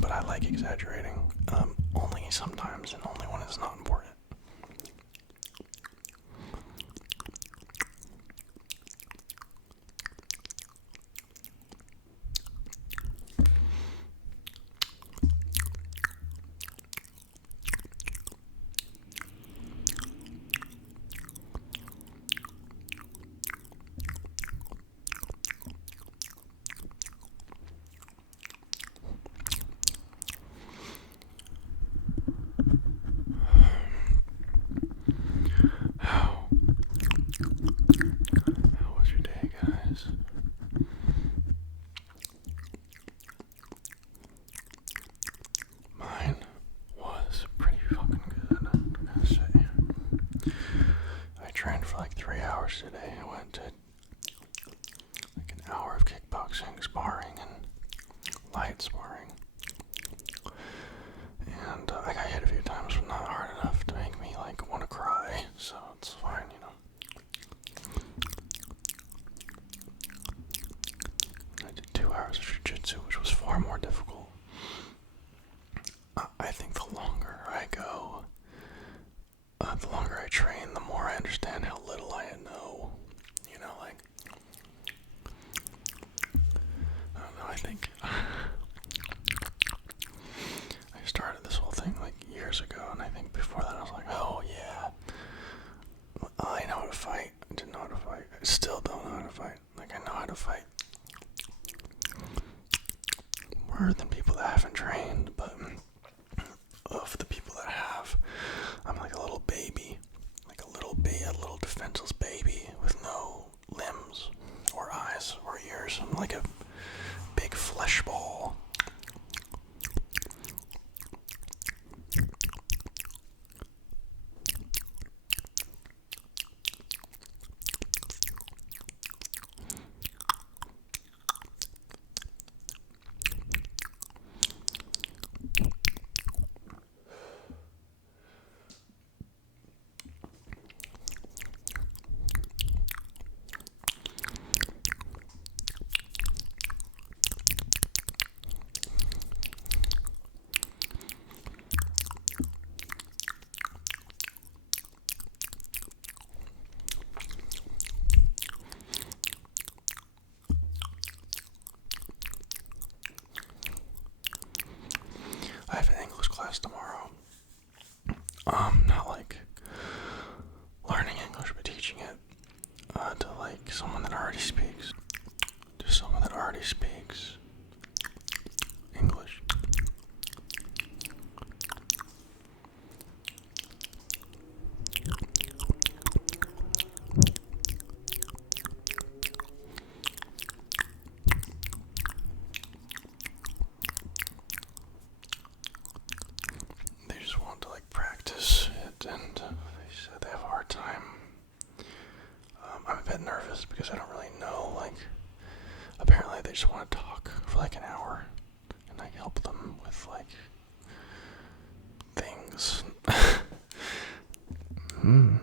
but I like exaggerating. Only sometimes and only when it's not important. How was your day, guys? Mine was pretty fucking good, I gotta say. I trained for like 3 hours today. I went to like an hour of kickboxing, sparring, and light sparring. And I got hit a few times, but not hard enough to make me like want to cry, so it's fine, you know. I did 2 hours of jiu-jitsu, which was far more difficult. I think the longer I go, the longer I train, the more I understand how little I know. You know, like, I don't know, I think I started this whole thing like years ago, and I think before that I was like, oh yeah, I know how to fight. I didn't know how to fight. I still don't know how to fight. Like, I know how to fight more than people that haven't trained, but of the people that have, I'm like a little baby. Like a little defenseless baby with no limbs or eyes or ears. I'm like a big flesh ball. I have an English class tomorrow. Not like learning English, but teaching it to like someone that already speaks. To someone that already speaks English. They just want to like practice it, and they said they have a hard time. I'm a bit nervous because I don't really know. Like, apparently they just want to talk for like an hour, and I help them with like things. Hmm.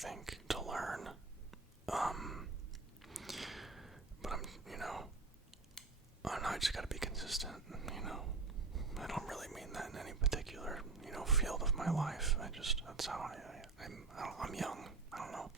think, to learn. But I just gotta be consistent, I don't really mean that in any particular, field of my life. That's how I'm young. I don't know.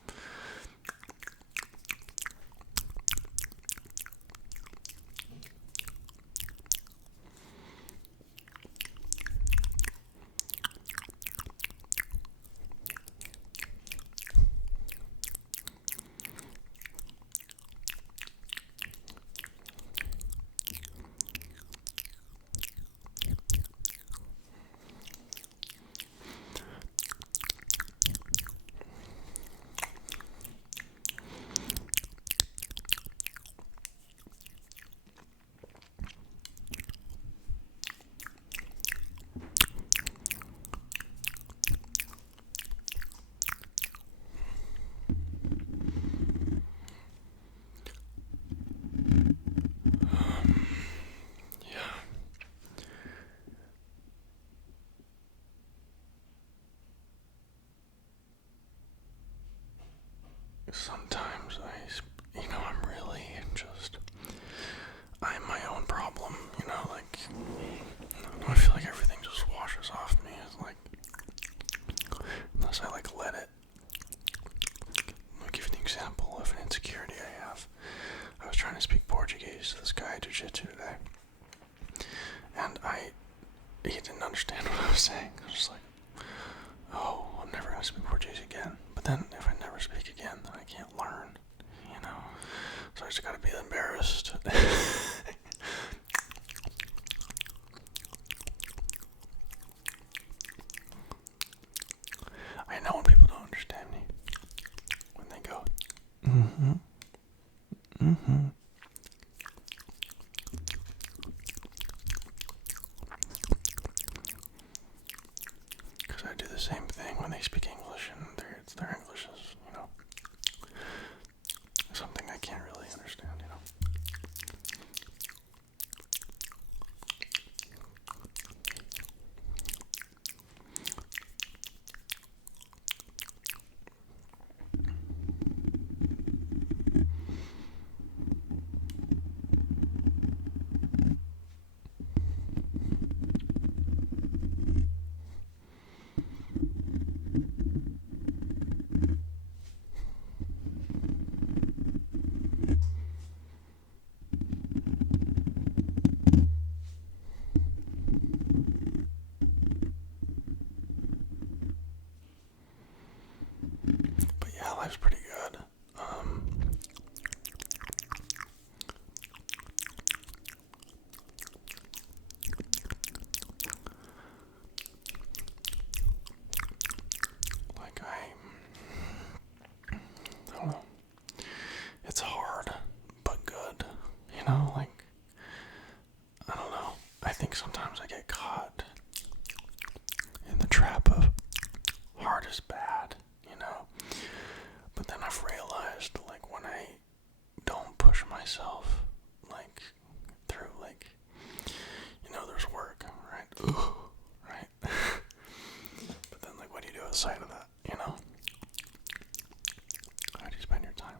Sometimes I'm really I'm my own problem, I feel like everything just washes off me. It's like, unless I let it. I'll give you an example of an insecurity I have. I was trying to speak Portuguese to this guy at Jiu-Jitsu today, and he didn't understand what I was saying. I was just like, oh, I'm never going to speak Portuguese again. But then if I never speak again, then I can't learn, So I just gotta be embarrassed. I know when people don't understand me. When they go, mm-hmm, mm-hmm. Because I do the same thing when they speak English, and their English is, something I can't really understand, But yeah, life's pretty good. I don't know. It's hard, but good. I don't know. I think sometimes I get caught in the trap of hard is bad, But then I've realized, when I don't push myself, through, there's work, right? Ooh, right? But then, what do you do outside of that, How do you spend your time?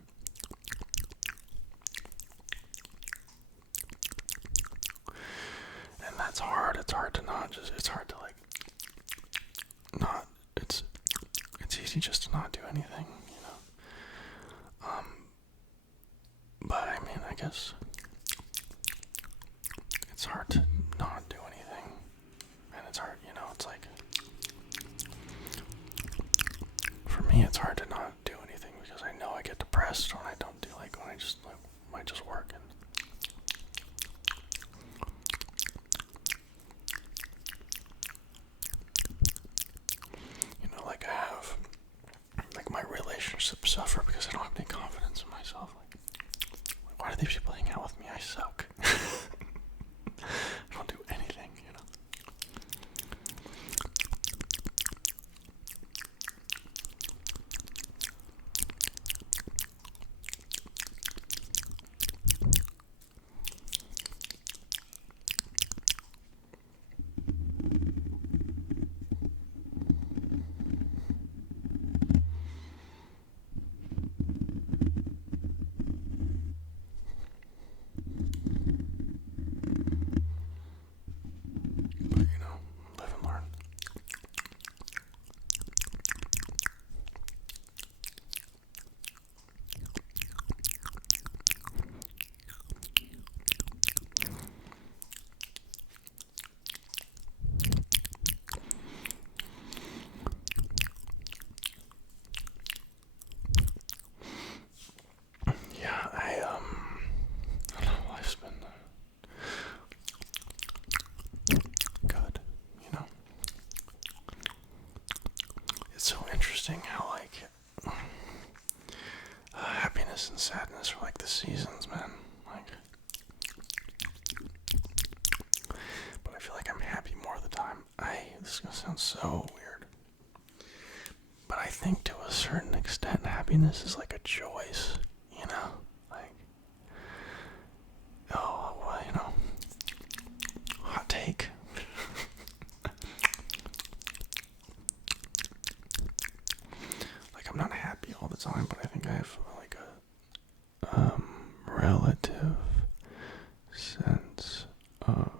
And that's hard. It's hard to it's hard to, not, it's easy just to not do anything, But, I guess it's hard to not do anything. And it's hard, it's for me, it's hard to not do anything because I know I get depressed when I don't do, when I just, might just work and I have, my relationships suffer because I don't have any confidence in myself. Why do these people hang out with me? I suck. I don't do anything, interesting how like happiness and sadness are like the seasons, man. Like, but I feel like I'm happy more of the time. This is gonna sound so weird, but I think to a certain extent, happiness is like a choice, you know? Like, oh, well, you know, hot take. Like, I'm not happy all the time, but I think I have like a relative sense of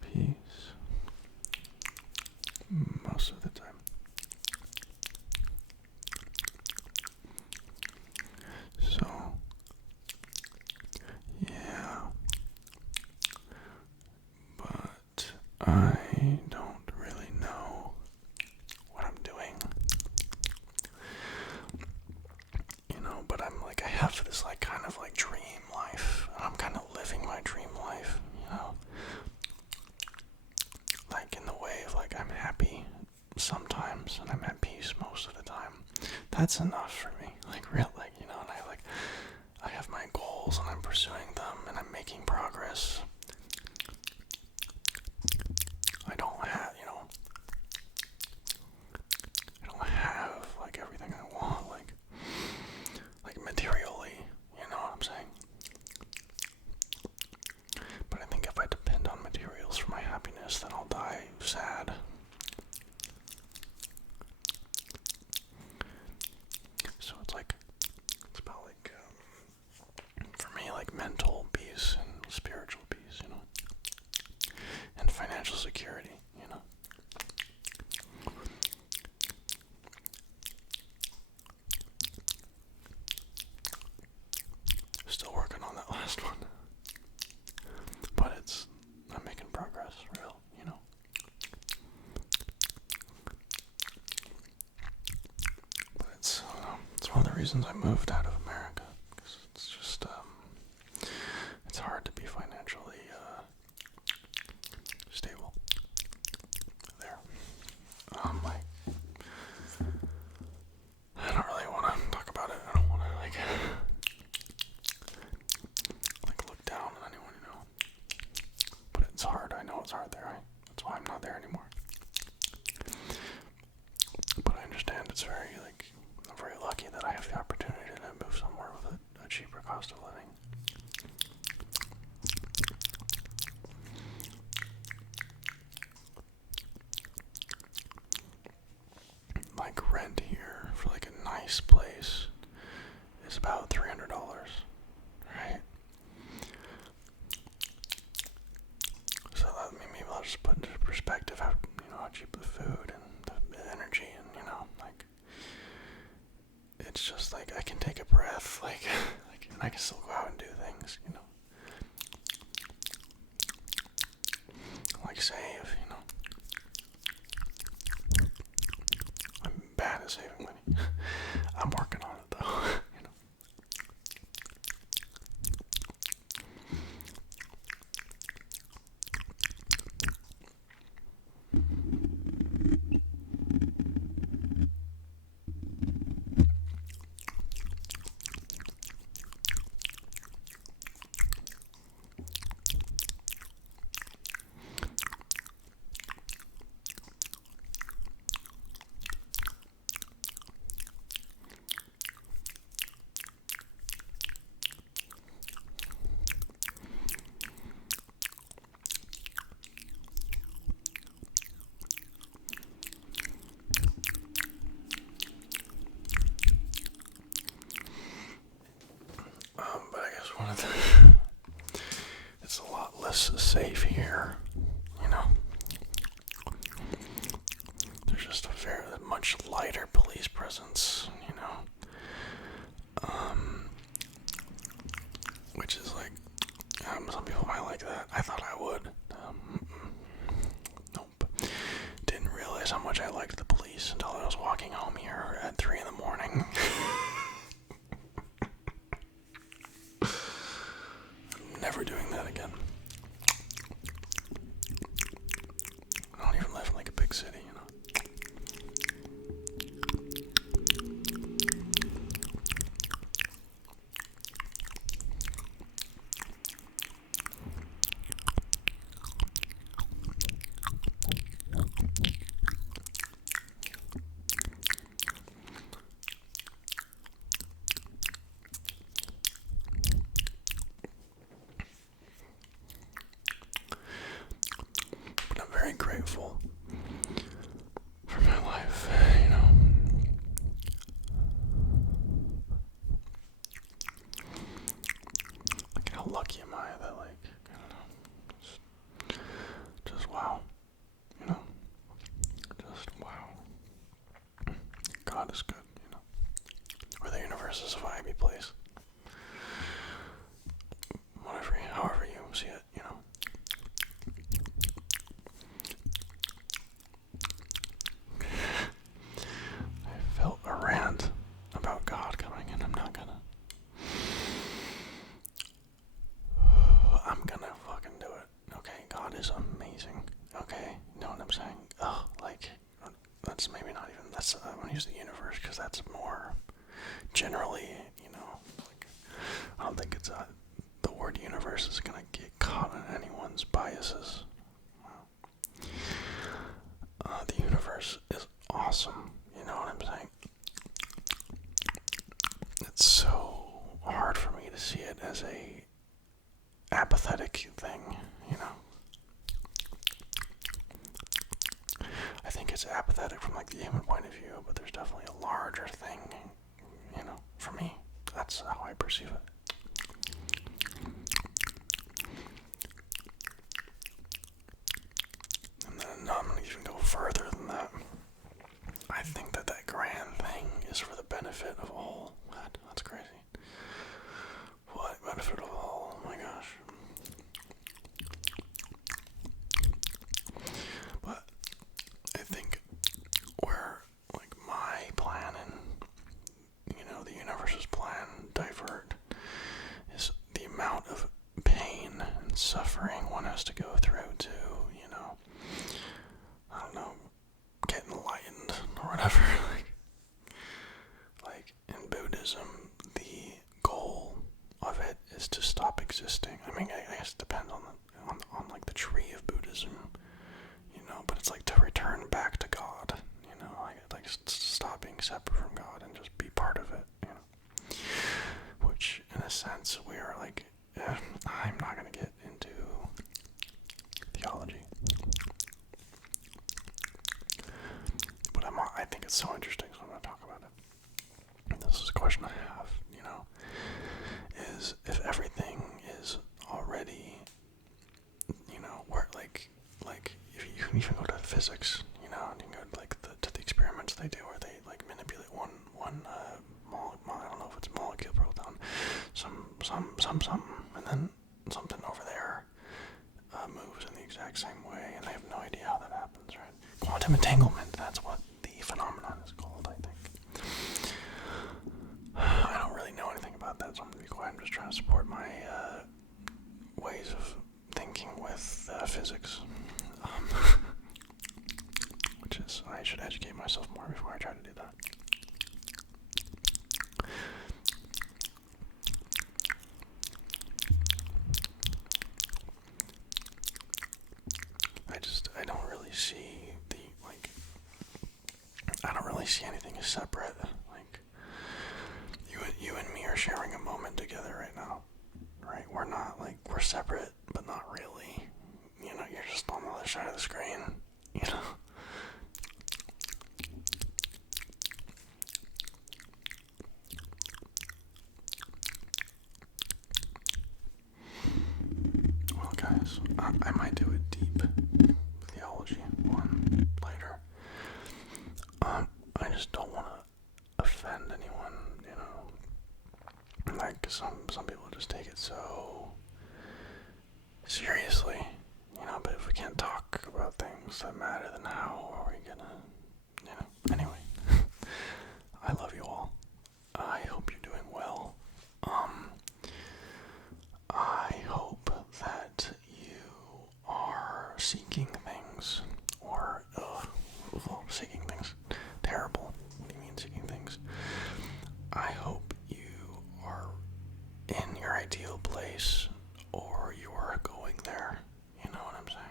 peace most of the time. So, yeah, but I don't really know what I'm doing, you know, but I'm like, I have this like kind of like dream life, and I'm kind of living my dream life, you know, like in the way of like, I'm happy sometimes, and I'm at peace most of the time. That's enough for me, like real, like, you know, and I have my goals, and I'm pursuing them, and I'm making progress. I don't have, you know, I don't have like everything I want, like materially, you know what I'm saying? But I think if I depend on materials for my happiness, then I'll die sad. So it's like, it's about like, for me, like mental peace and spiritual peace, you know, and financial security, you know. Still working on that last one, but I'm making progress, real, you know. But it's one of the reasons I moved out of America, because it's just, it's hard to be financially, stable there. Like, I don't really want to talk about it. I don't want to, like look down on anyone, you know. But it's hard. I know it's hard there. That's why I'm not there anymore. But I understand it's very, like, I'm very lucky that I have the opportunity to move somewhere with a cheaper cost of living. Like, rent here for like a nice place is about $300, right? So that, maybe I'll just put into perspective how, you know, how cheap the food and the energy, and, you know, like, it's just like I can take a breath, like, and I can still go out and do things, you know, like save, you know. I'm bad at saving money. I'm working on it though, you know. But I guess one of the, it's a lot less safe here, you know. There's just a very much lighter police presence, you know. Which is like, some people might like that. I thought I would. Nope. Didn't realize how much I liked the police until I was walking home here at 3 in the morning. I'm never doing that again. I don't even live in like a big city, you know. God is good, or the universe is a vibey place. Whatever, however you see it, I felt a rant about God coming in. I'm gonna fucking do it. Okay, God is amazing. Okay, you know what I'm saying? That's maybe not even, I'm gonna use the universe because that's more generally, I don't think the word universe is gonna get caught in anyone's biases. The universe is awesome, you know what I'm saying? It's so hard for me to see it as a apathetic thing, I think it's apathetic from the human point of view, but there's definitely a larger thing, for me. That's how I perceive it. And then I'm going to even go further than that. I think that grand thing is for the benefit of all. What? That's crazy. What benefit of all? Oh my gosh. But I think where my plan and the universe's plan divert is the amount of pain and suffering one has to go through to, I don't know, get enlightened or whatever. like in Buddhism, the goal of it is to stop existing. I mean, I guess it depends on the tree of Buddhism, but it's to return back to God, stop being separate from God and just be part of it, which in a sense we are I'm not going to get into theology, but I think it's so interesting, so I'm going to talk about it. This is a question I have, is if everything is already, where if you can even go to physics, and you can go to the experiments they do where they manipulate one I don't know if it's molecule proton, some, and then something over there moves in the exact same way, and they have no idea how that happens, right? Quantum entanglement, that's what the phenomenon is called, I think. I don't really know anything about that, so I'm going to be quiet. I'm just trying to support my ways of thinking with physics. Which is, I should educate myself more before I try to do that. I don't really see I don't really see anything as separate. You and me are sharing a moment together right now, right? We're not we're separate, but not really. You're just on the other side of the screen, Well, guys, I might do a deep theology one later. I just don't want to offend anyone, some people just take it so seriously, but if we can't talk about things that matter, then how are we gonna, anyway. I love you all. I hope you're doing well. I hope that you are seeking things, or, seeking things, terrible. What do you mean seeking things? I hope you are in your ideal place, or you are going there, you know what I'm saying?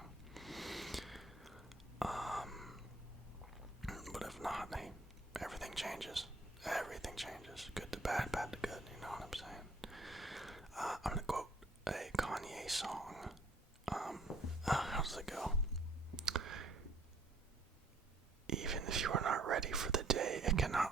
But if not, hey, everything changes. Everything changes. Good to bad, bad to good, you know what I'm saying? I'm gonna quote a Kanye song. How does it go? Even if you are not ready for the day, it cannot